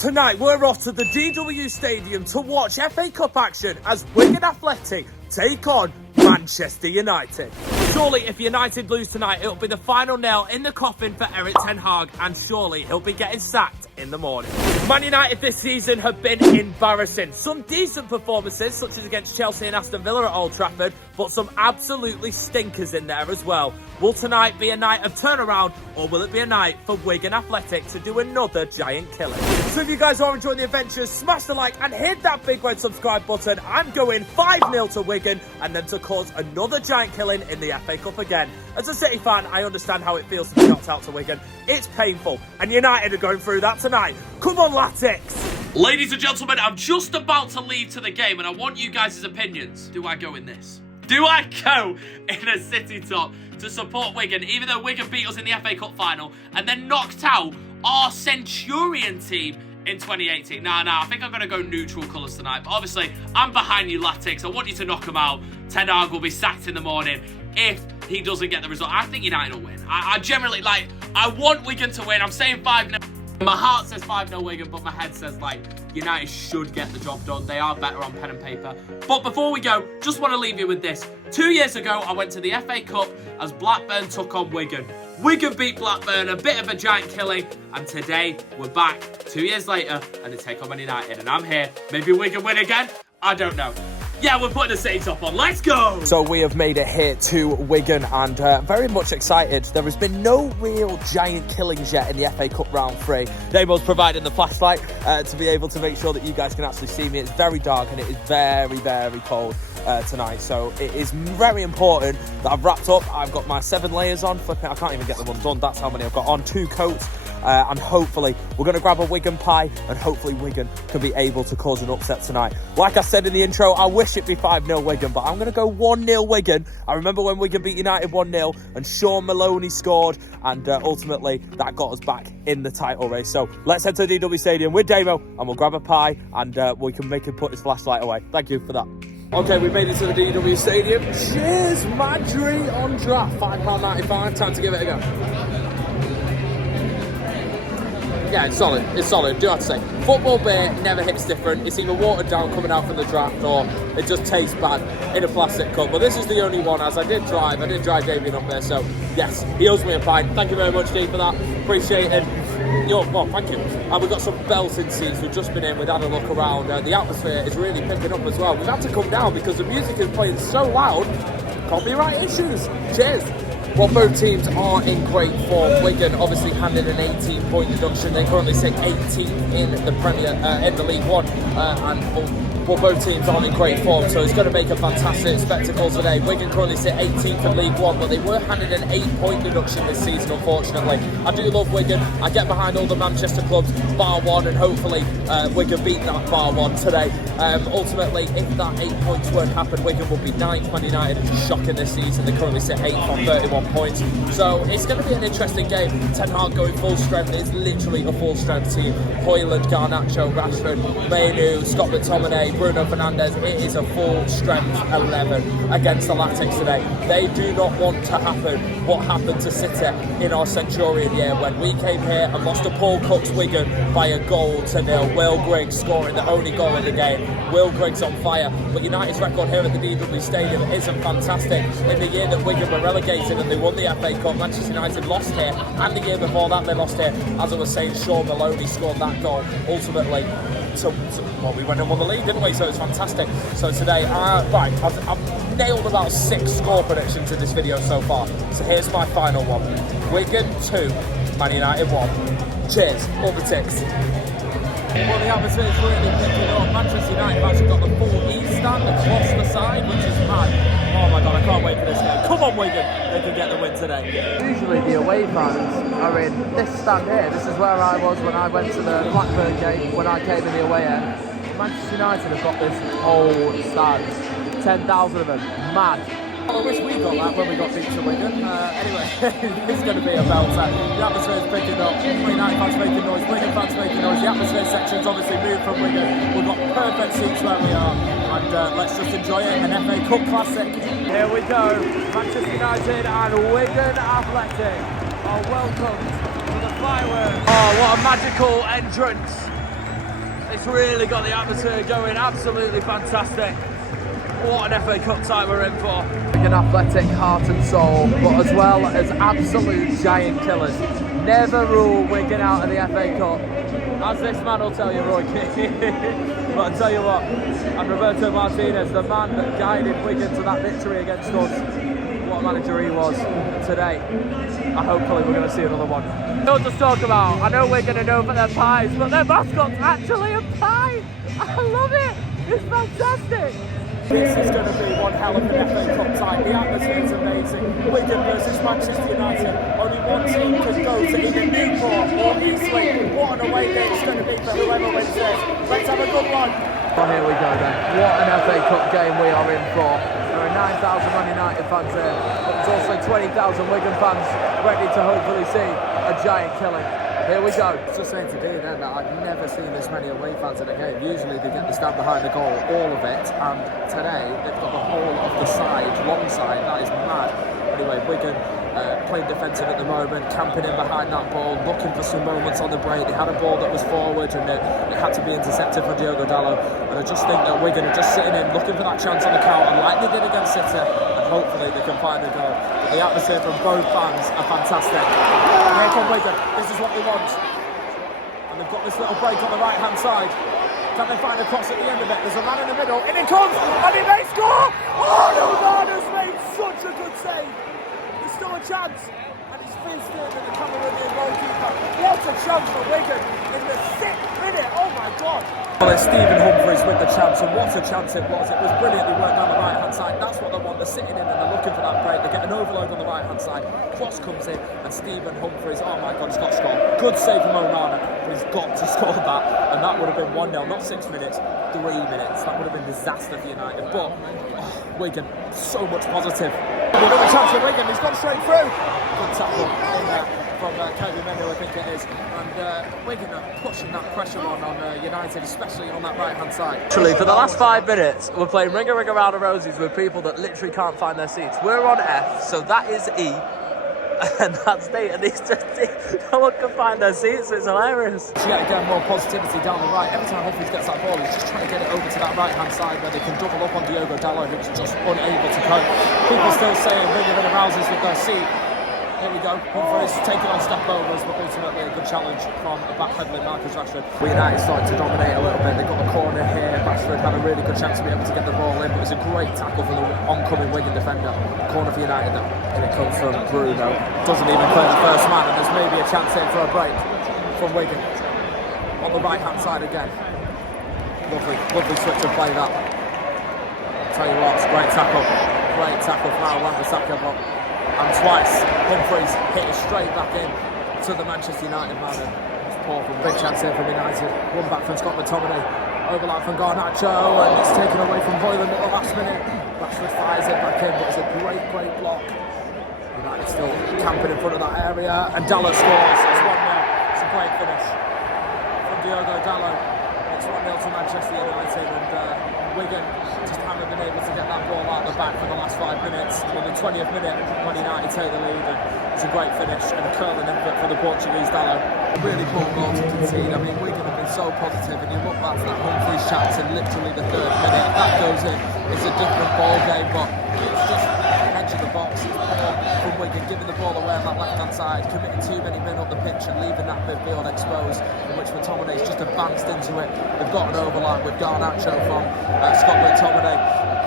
Tonight, we're off to the DW Stadium to watch FA Cup action as Wigan Athletic take on Manchester United. Surely, if United lose tonight, it'll be the final nail in the coffin for Erik ten Hag, and surely he'll be getting sacked in the morning. Man United this season have been embarrassing. Some decent performances, such as against Chelsea and Aston Villa at Old Trafford, but some absolutely stinkers in there as well. Will tonight be a night of turnaround, or will it be a night for Wigan Athletic to do another giant killing? So if you guys are enjoying the adventures, smash the like and hit that big red subscribe button. I'm going 5-0 to Wigan, and then to cause another giant killing in the FA Cup again. As a City fan, I understand how it feels to be knocked out to Wigan. It's painful, and United are going through that tonight. Come on, Latics! Ladies and gentlemen, I'm just about to leave to the game, and I want you guys' opinions. Do I go in this? Do I go in a City top to support Wigan, even though Wigan beat us in the FA Cup final, and then knocked out our Centurion team in 2018? Nah, I think I'm going to go neutral colours tonight. But obviously, I'm behind you, Latics. I want you to knock them out. Ten Hag will be sacked in the morning if he doesn't get the result. I think United will win. I generally, I want Wigan to win. I'm saying 5-0. My heart says 5-0 Wigan, but my head says, United should get the job done. They are better on pen and paper. But before we go, just want to leave you with this. 2 years ago, I went to the FA Cup as Blackburn took on Wigan. Wigan beat Blackburn, a bit of a giant killing, and today we're back 2 years later and they take on Man United, and I'm here. Maybe Wigan win again? I don't know. Yeah, we're putting the City top on. Let's go! So we have made it here to Wigan, and very much excited. There has been no real giant killings yet in the FA Cup round 3. Damo's providing the flashlight to be able to make sure that you guys can actually see me. It's very dark and it is very, very cold tonight. So it is very important that I've wrapped up. I've got my 7 layers on. Flipping, I can't even get them undone. That's how many I've got on. 2 coats. And hopefully we're going to grab a Wigan pie, and hopefully Wigan can be able to cause an upset tonight. Like I said in the intro, I wish it'd be 5-0 Wigan, but I'm going to go 1-0 Wigan. I remember when Wigan beat United 1-0 and Sean Maloney scored, and ultimately that got us back in the title race. So let's head to the DW Stadium with Damo, and we'll grab a pie, and we can make him put his flashlight away. Thank you for that. Okay, we made it to the DW Stadium. Cheers, Madry on draft. £5.95. Time to give it a go. Yeah, it's solid. It's solid, do I have to say. Football beer never hits different. It's either watered down coming out from the draft, or it just tastes bad in a plastic cup. But this is the only one, as I did drive Damien up there, so yes, he owes me a pint. Thank you very much, Dave, for that. Appreciate it. Well, thank you. And we've got some belting seats. We've just been in, we've had a look around. The atmosphere is really picking up as well. We've had to come down because the music is playing so loud. Copyright issues. Cheers. Well, both teams are in great form. Wigan obviously handed an 18-point deduction. They currently sit 18th in the in the League One, and both teams are in great form, so it's going to make a fantastic spectacle today. Wigan currently sit 18th in League One, but they were handed an 8-point deduction this season, unfortunately. I do love Wigan. I get behind all the Manchester clubs, bar one, and hopefully Wigan beat that bar one today. Ultimately, if that 8 points won't happen, Wigan will be 9th. Man United are just shocking this season. They currently sit 8th on 31 points. So it's going to be an interesting game. Ten Hag going full strength. It's literally a full strength team. Hoyland, Garnacho, Rashford, Mainu, Scott McTominay, Bruno Fernandes. It is a full strength 11 against the Latics today. They do not want to happen what happened to City in our Centurion year when we came here and lost to Paul Cook's Wigan by a goal to nil. Will Griggs scoring the only goal of the game. Will Griggs on fire. But United's record here at the DW Stadium isn't fantastic. In the year that Wigan were relegated and they won the FA Cup, Manchester United lost here, and the year before that they lost here. As I was saying, Sean Maloney scored that goal ultimately. Well, we went and won the league, didn't we? So it's fantastic. So today, I've nailed about 6 score predictions in this video so far. So here's my final one. Wigan 2, Man United 1. Cheers, all the ticks. Well, the atmosphere is really picking up. Manchester United have actually got the full East stand across the side, which is mad. Oh my God, I can't wait for this game. Come on, Wigan. They can get the win today. Usually the away fans are in this stand here. This is where I was when I went to the Blackburn game, when I came in the away end. Manchester United have got this whole stand. 10,000 of them. Mad. I wish we got that when we got beat to Wigan. Anyway, it's going to be a belter. The atmosphere is picking up. United fans making noise, Wigan fans making noise. The atmosphere section's obviously moved from Wigan. We've got perfect seats where we are. And let's just enjoy it. An FA Cup classic. Here we go. Manchester United and Wigan Athletic are welcomed to the fireworks. Oh, what a magical entrance. It's really got the atmosphere going, absolutely fantastic. What an FA Cup tie we're in for. An athletic heart and soul, but as well as absolute giant killers. Never rule Wigan out of the FA Cup. As this man will tell you, Roy Keane. But I tell you what, and Roberto Martinez, the man that guided Wigan to that victory against us. What a manager he was today. And hopefully we're going to see another one. Don't just talk about, I know we're going to know for their pies, but their mascot's actually a pie. I love it. It's fantastic. This is going to be one hell of an FA Cup tie. The atmosphere is amazing. Wigan versus Manchester United. Only one team could go to either Newport or Eastleigh. What an away game it's going to be for whoever wins this. Let's have a good one. Well, here we go then. What an FA Cup game we are in for. There are 9,000 Man United fans here, but there's also 20,000 Wigan fans ready to hopefully see a giant killing. Here we go. It's just saying today then that I've never seen this many away fans in a game. Usually they get the stand behind the goal, all of it, and today they've got the whole of the side, long side. That is mad. Anyway, Wigan playing defensive at the moment, camping in behind that ball, looking for some moments on the break. They had a ball that was forward and it had to be intercepted for Diogo Dalot. And I just think that Wigan are just sitting in, looking for that chance on the counter, like they did against City, and hopefully they can find a goal. The atmosphere from both fans are fantastic. And here come Wigan. This is what they want. And they've got this little break on the right-hand side. Can they find a cross at the end of it? There's a man in the middle. In it comes! And he may score! Oh, Ronaldo's made such a good save. There's still a chance. And he's fizzed in with the Cameroonian goalkeeper. What a chance for Wigan in the 6th minute. Oh, my God. Well, it's Stephen Humphries with the chance, and what a chance it was. It was brilliantly worked down the right-hand side. That's what they want. They're sitting in and they're looking for that break. They get an overload on the right-hand side. Cross comes in, and Stephen Humphries, oh my God, he's got to score. Good save from Onana, but he's got to score that. And that would have been 1-0, not 6 minutes, 3 minutes. That would have been disaster for United. But Wigan, so much positive. Another chance for Wigan. He's gone straight through. Good tackle in there from Kobe Menu, I think it is. And Wigan are pushing that pressure on United, especially on that right-hand side. Literally, for the last 5 minutes, we're playing Ring a Ring Around the Roses with people that literally can't find their seats. We're on F, so that is E. And that's D, and it's just D. No one can find their seats, it's hilarious. Yeah, again, more positivity down the right. Every time Humphries gets that ball, he's just trying to get it over to that right-hand side where they can double up on Diogo Dalot, who's just unable to cope. People still saying Ring a Ring Around Roses with their seat. Here we go, Humphries taking on step overs, but ultimately a good challenge from the backpedaling Marcus Rashford. United started to dominate a little bit. They got a corner here. Rashford had a really good chance to be able to get the ball in, but it was a great tackle for the oncoming Wigan defender. Corner for United, and it comes from Bruno. Doesn't even clear the first man, and there's maybe a chance here for a break from Wigan. On the right-hand side again. Lovely switch of play that. Tell you what, great tackle from Aaron Wan-Bissaka, but and twice Humphries hit it straight back in to the Manchester United man. It's poor from big chance here from United. One back from Scott McTominay, overlap from Garnacho, and it's taken away from Boylan at the last minute. Rashford fires it back in, but it's a great block. United still camping in front of that area, and Dalot scores. It's 1-0. It's a great finish from Diogo Dalot. It's 1-0 to Manchester United, and Wigan just haven't been able to get that ball out the back for the last 5 minutes. In the 20th minute, when United take the lead, and it's a great finish and a curling input for the Portuguese Dalot. A really poor goal to concede. I mean, Wigan have been so positive, and you look back to that Humphries chance in literally the 3rd minute. If that goes in, it's a different ball game, but it's just edge of the box. It's poor from Wigan, giving the ball away on that left-hand side, committing too many men up the pitch and leaving that midfield exposed, in which McTominay's just advanced into it. They've got an overlap with Garnacho from Scott McTominay.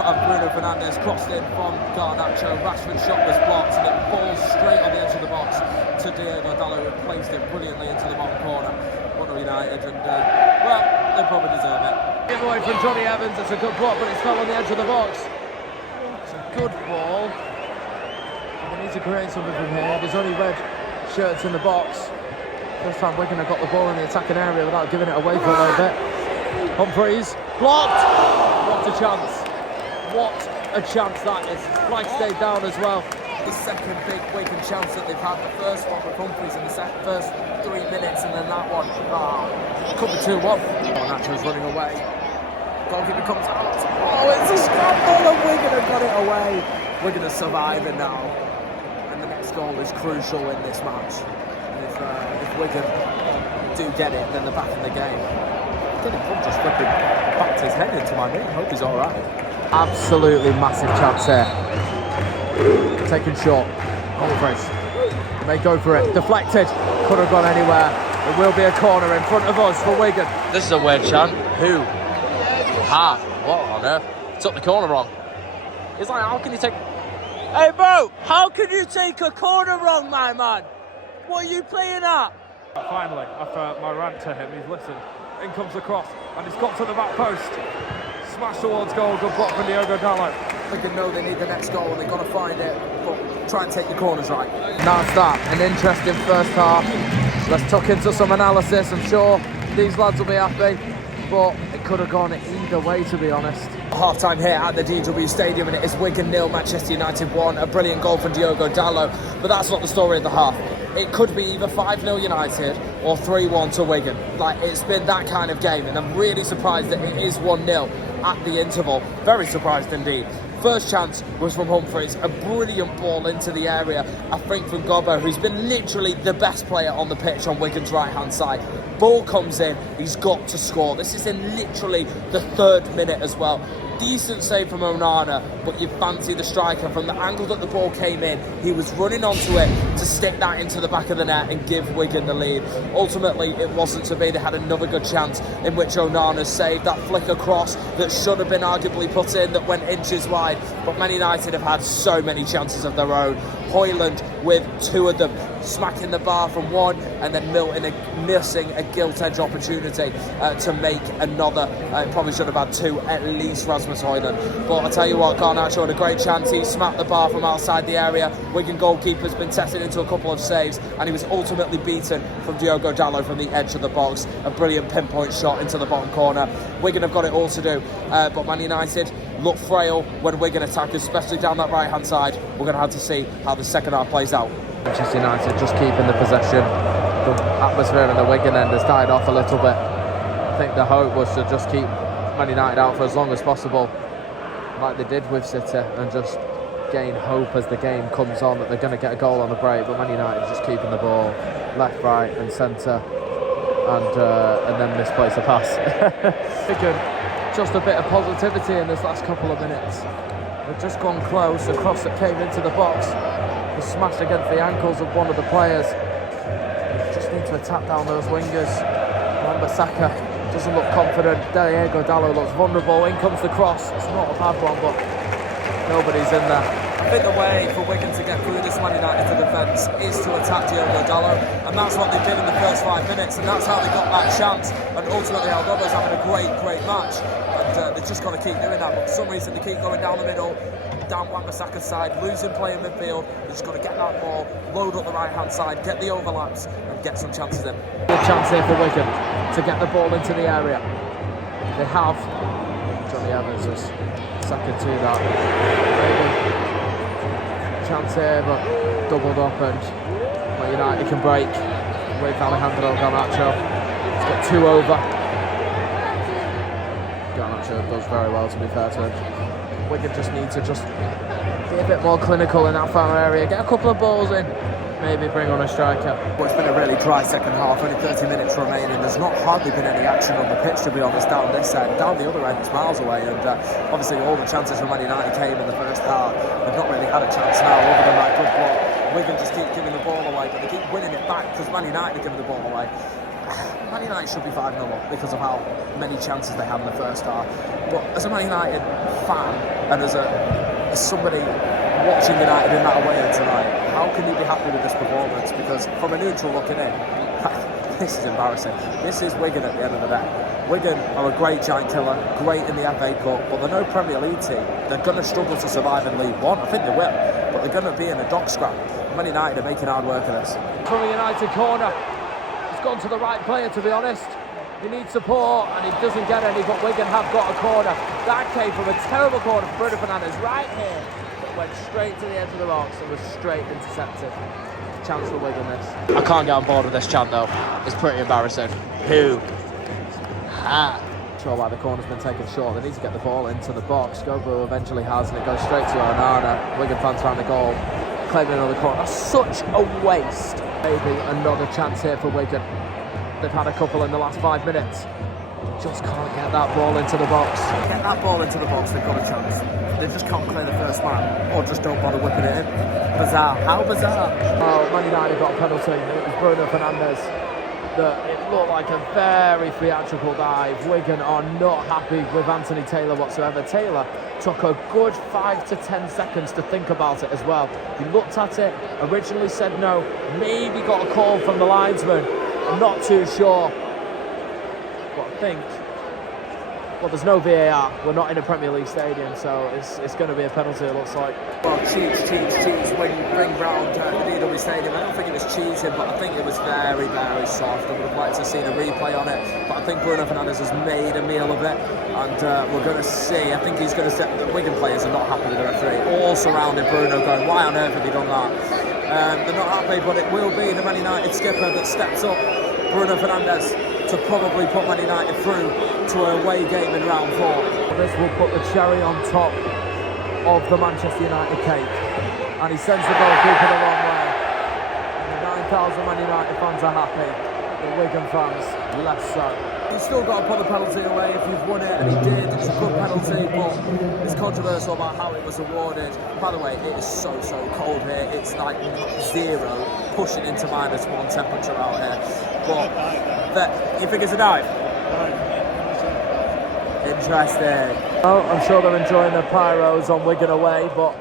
Bruno Fernandes crossed in from Garnacho. Rashford's shot was blocked, and it falls straight on the edge of the box to Diogo Dalot, who placed it brilliantly into the bottom corner. Wonder United, and well, they probably deserve it. Give away from Johnny Evans. It's a good block, but it's fell on the edge of the box. It's a good ball. We need to create something from here. There's only red shirts in the box. First time Wigan have got the ball in the attacking area without giving it away for a little bit. Humphries blocked. What a chance! What a chance that is. Flag stayed down as well. The second big Wigan chance that they've had. The first one with Humphries in the first 3 minutes, and then that one. Could be 2-1. Garnacho's running away. Goalkeeper comes out. Oh, it's a scramble, and Wigan have got it away. Wigan are surviving now, and the next goal is crucial in this match. And if Wigan do get it, then they're back in the game. getting come just flipping backed his head into my knee. I hope he's all right. Absolutely massive chance here. Taken short. Humphreys may go for it. Deflected. Could have gone anywhere. It will be a corner in front of us for Wigan. This is a weird chant. Who? What on earth? Took the corner wrong. It's like, how can you take... Hey, bro, how can you take a corner wrong, my man? What are you playing at? Finally, after my rant to him, he's listened. In comes the cross, and he's got to the back post. Smash towards goal, good block from Diogo Dalot. Wigan know they need the next goal and they've got to find it, but try and take the corners right. That's that. An interesting first half. Let's tuck into some analysis. I'm sure these lads will be happy, but it could have gone either way, to be honest. Half-time here at the DW Stadium, and it is Wigan 0, Manchester United 1. A brilliant goal from Diogo Dalot, but that's not the story of the half. It could be either 5-0 United or 3-1 to Wigan. Like, it's been that kind of game, and I'm really surprised that it is 1-0 at the interval. Very surprised indeed. First chance was from Humphreys, a brilliant ball into the area, I think from Gobbo, who's been literally the best player on the pitch on Wigan's right-hand side. Ball comes in, he's got to score. This is in literally the 3rd minute as well. Decent save from Onana, but you fancy the striker from the angle that the ball came in. He was running onto it to stick that into the back of the net and give Wigan the lead. Ultimately, it wasn't to be. They had another good chance in which Onana saved that flicker cross that should have been arguably put in, that went inches wide. But Man United have had so many chances of their own. Hoyland with 2 of them, smacking the bar from 1, and then Milton missing a gilt-edge opportunity to make another. Probably should have had 2, at least, Rasmus Hoyland. But I tell you what, Garnacho had a great chance. He smacked the bar from outside the area. Wigan goalkeeper's been tested into a couple of saves, and he was ultimately beaten from Diogo Dalot from the edge of the box. A brilliant pinpoint shot into the bottom corner. Wigan have got it all to do, but Man United look frail when Wigan attack, especially down that right-hand side. We're going to have to see how the second half plays out. Manchester United just keeping the possession. The atmosphere in the Wigan end has died off a little bit. I think the hope was to just keep Man United out for as long as possible, like they did with City, and just gain hope as the game comes on that they're going to get a goal on the break. But Man United just keeping the ball left, right and centre, and then misplace a pass. Just a bit of positivity in this last couple of minutes. They've just gone close. A cross that came into the box was smashed against the ankles of one of the players. Just need to attack down those wingers. Wan-Bissaka doesn't look confident. Diogo Dalot looks vulnerable. In comes the cross. It's not a bad one, but nobody's in there. I think the way for Wigan to get through this Man United defence is to attack Diogo Dalot, and that's what they did in the first 5 minutes, and that's how they got that chance. And ultimately, Aldobo's having a great match, and they've just got to keep doing that. But for some reason, they keep going down the middle, down Wan-Bissaka's side, losing play in midfield. They've just got to get that ball, load up the right-hand side, get the overlaps, and get some chances in. Good chance here for Wigan to get the ball into the area. They have. Johnny Evans is second to that. Maybe chance here, but doubled up, and Man United can break with Alejandro Garnacho. He's got 2 over. Garnacho does very well, to be fair to him. Wigan just need to be a bit more clinical in that far area, get a couple of balls in, maybe bring on a striker. Well, it's been a really dry second half, only 30 minutes remaining. There's not hardly been any action on the pitch, to be honest, down this end. Down the other end, it's miles away, and obviously all the chances from Man United came in the first half. They've not really had a chance now, other than that good block. Wigan just keep giving the ball away, but they keep winning it back because Man United are giving the ball away. Man United should be 5-0 up because of how many chances they had in the first half. But as a Man United fan, and as somebody watching United in that away end tonight, how can you be happy with this performance? Because from a neutral looking in, this is embarrassing. This is Wigan at the end of the day. Wigan are a great giant killer, great in the FA Cup, but they're no Premier League team. They're going to struggle to survive in League One. I think they will, but they're going to be in a dog scrap. Man United are making hard work of this. From a United corner, it's gone to the right player, to be honest. He needs support, and he doesn't get any, but Wigan have got a corner. That came from a terrible corner from Bruno Fernandes right here. Went straight to the edge of the box and was straight intercepted. Chance for Wigan this. I can't get on board with this chant though. It's pretty embarrassing. Who? Sure why the corner's been taken short. They need to get the ball into the box. Gobu eventually has, and it goes straight to Onana. Wigan fans around the goal, claiming another corner. That's such a waste. Maybe another chance here for Wigan. They've had a couple in the last 5 minutes. just can't get that ball into the box. Get that ball into the box, they've got a chance. They just can't clear the first man, or just don't bother whipping it in. Bizarre. How bizarre? Well, Man United got a penalty. It was Bruno Fernandes. It looked like a very theatrical dive. Wigan are not happy with Anthony Taylor whatsoever. Taylor took a good 5 to 10 seconds to think about it as well. He looked at it, originally said no, maybe got a call from the linesman. I'm not too sure. But I think, well, there's no VAR. We're not in a Premier League stadium, so it's going to be a penalty, it looks like. Well, cheese when you bring round the DW Stadium. I don't think it was cheesing, but I think it was very, very soft. I would have liked to have seen a replay on it, but I think Bruno Fernandes has made a meal of it, and we're going to see. I think he's going to set. The Wigan players are not happy with the referee, all surrounding Bruno, going, why on earth have you done that? They're not happy, but it will be the Man United skipper that steps up, Bruno Fernandes, to probably put Man United through to an away game in round 4. This will put the cherry on top of the Manchester United cake, and he sends the goalkeeper the wrong way. And the 9,000 Man United fans are happy, the Wigan fans less so. He's still got to put the penalty away if you've won it, and he did. It's a good penalty, but it's controversial about how it was awarded. By the way, it is so cold here. It's like 0, pushing into -1 temperature out here. But you think it's a dive? Interesting. Oh, I'm sure they're enjoying the pyros on Wigan away, but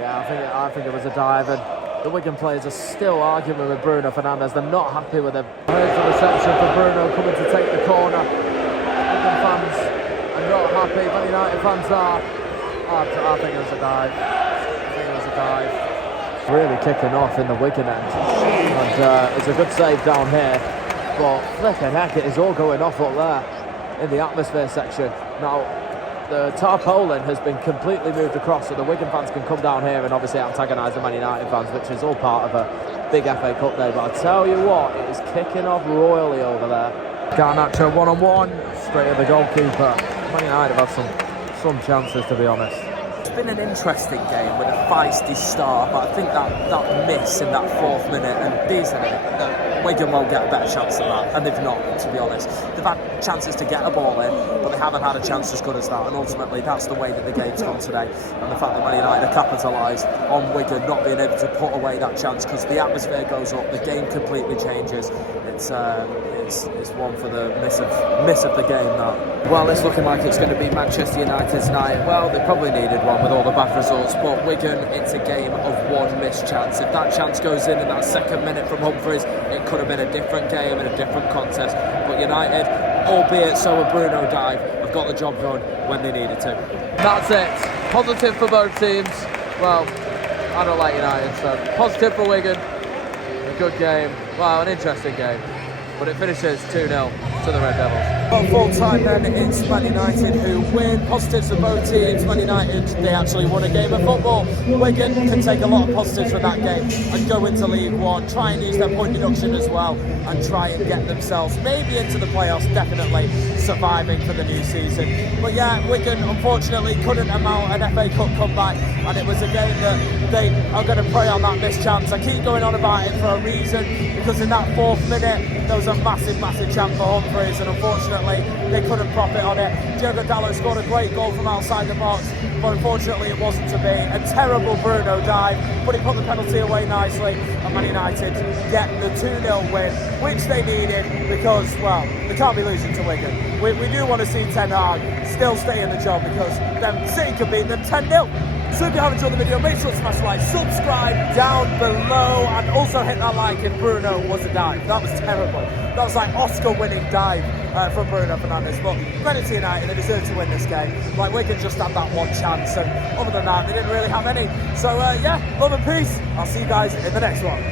yeah, I think it was a dive, and the Wigan players are still arguing with Bruno Fernandes. They're not happy with him. Here's the reception for Bruno coming to take the corner. Wigan fans are not happy, Man United fans are. I think it was a dive. Really kicking off in the Wigan end, and it's a good save down here, but flipping heck, it is all going off up there in the atmosphere section. Now, the tarpaulin has been completely moved across, so the Wigan fans can come down here and obviously antagonise the Man United fans, which is all part of a big FA Cup day. But I tell you what, it is kicking off royally over there. Garnacho one-on-one, straight at the goalkeeper. Man United have had some chances, to be honest. It's been an interesting game with a feisty start, but I think that miss in that 4th minute, and Wigan won't get a better chance than that, and they've not, to be honest. They've had chances to get a ball in, but they haven't had a chance as good as that, and ultimately that's the way that the game's gone today, and the fact that Man United have capitalised on Wigan not being able to put away that chance, because the atmosphere goes up, the game completely changes. It's one for the miss of the game, that. Well, it's looking like it's going to be Manchester United's night. Well, they probably needed one with all the bad results, but Wigan, it's a game of one missed chance. If that chance goes in that 2nd minute from Humphreys, it could have been a different game and a different contest. But United, albeit so a Bruno dive, have got the job done when they needed to. That's it. Positive for both teams. Well, I don't like United, so positive for Wigan. A good game. Wow, an interesting game. But it finishes 2-0 to the Red Devils. Well, full time then, it's Man United who win. Positives for both teams. Man United, they actually won a game of football. Wigan can take a lot of positives from that game and go into League One, try and use their point deduction as well, and try and get themselves maybe into the playoffs, definitely surviving for the new season. But yeah, Wigan unfortunately couldn't amount an FA Cup comeback, and it was a game that they are going to prey on that missed chance. I keep going on about it for a reason, because in that 4th minute, there was a massive chance for Humphreys, and unfortunately they couldn't profit on it. Diogo Dalot scored a great goal from outside the box, but unfortunately it wasn't to be. A terrible Bruno dive, but he put the penalty away nicely, and Man United get the 2-0 win, which they needed, because, well, they can't be losing to Wigan. We do want to see Ten Hag still stay in the job, because then City could beat them 10-0. So if you have enjoyed the video, make sure to smash like, subscribe down below, and also hit that like if Bruno was a dive. That was terrible. That was like Oscar-winning dive from Bruno Fernandes. But credit to United, they deserve to win this game. Like, Wigan just had that one chance, and other than that, they didn't really have any. So yeah, love and peace. I'll see you guys in the next one.